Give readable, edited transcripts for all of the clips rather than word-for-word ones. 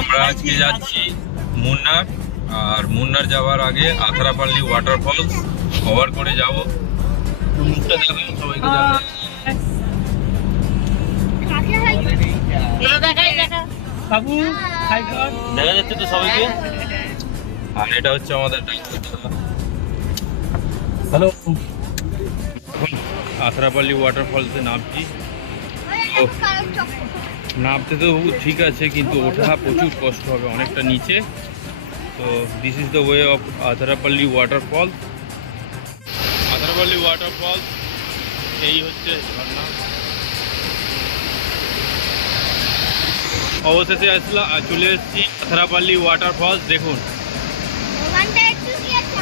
আমরা আজকে যাচ্ছি মুন্নার। আর মুন্নার যাওয়ার আগে আথারাপাল্লি ওয়াটারফলস কভার করে যাব। মুখটা দেখাও সবাইকে, বাবু দেখা যাচ্ছে তো সবাইকে। আর এটা হচ্ছে আমাদের হ্যালো, আথারাপাল্লি ওয়াটারফলসে নামছি। তো নামতে তো ঠিক আছে, কিন্তু ওঠা প্রচুর কষ্ট হবে, অনেকটা নিচে। তো this is the way of Athirappilly waterfall. Athirappilly waterfall এই হচ্ছে ঝর্ণা। অবশেষে চলে এসেছি আথারাপাল্লি ওয়াটারফলস। দেখুন,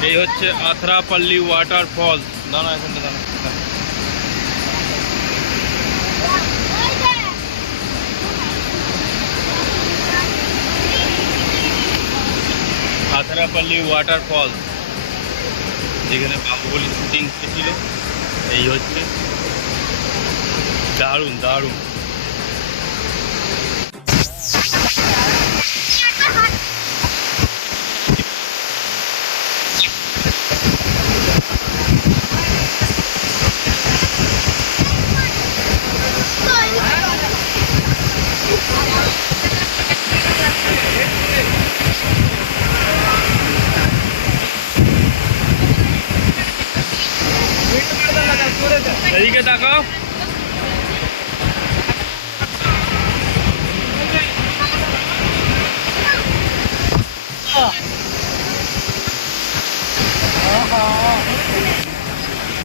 এই হচ্ছে আথারাপাল্লি ওয়াটারফলস। দাঁড়া, এখন দাঁড়া। আথারাপাল্লি ওয়াটারফল, যেখানে বাহুবলী শুটিং হয়েছিল। এই হচ্ছে দারুণ দারুণ। এদিকে তাকাও।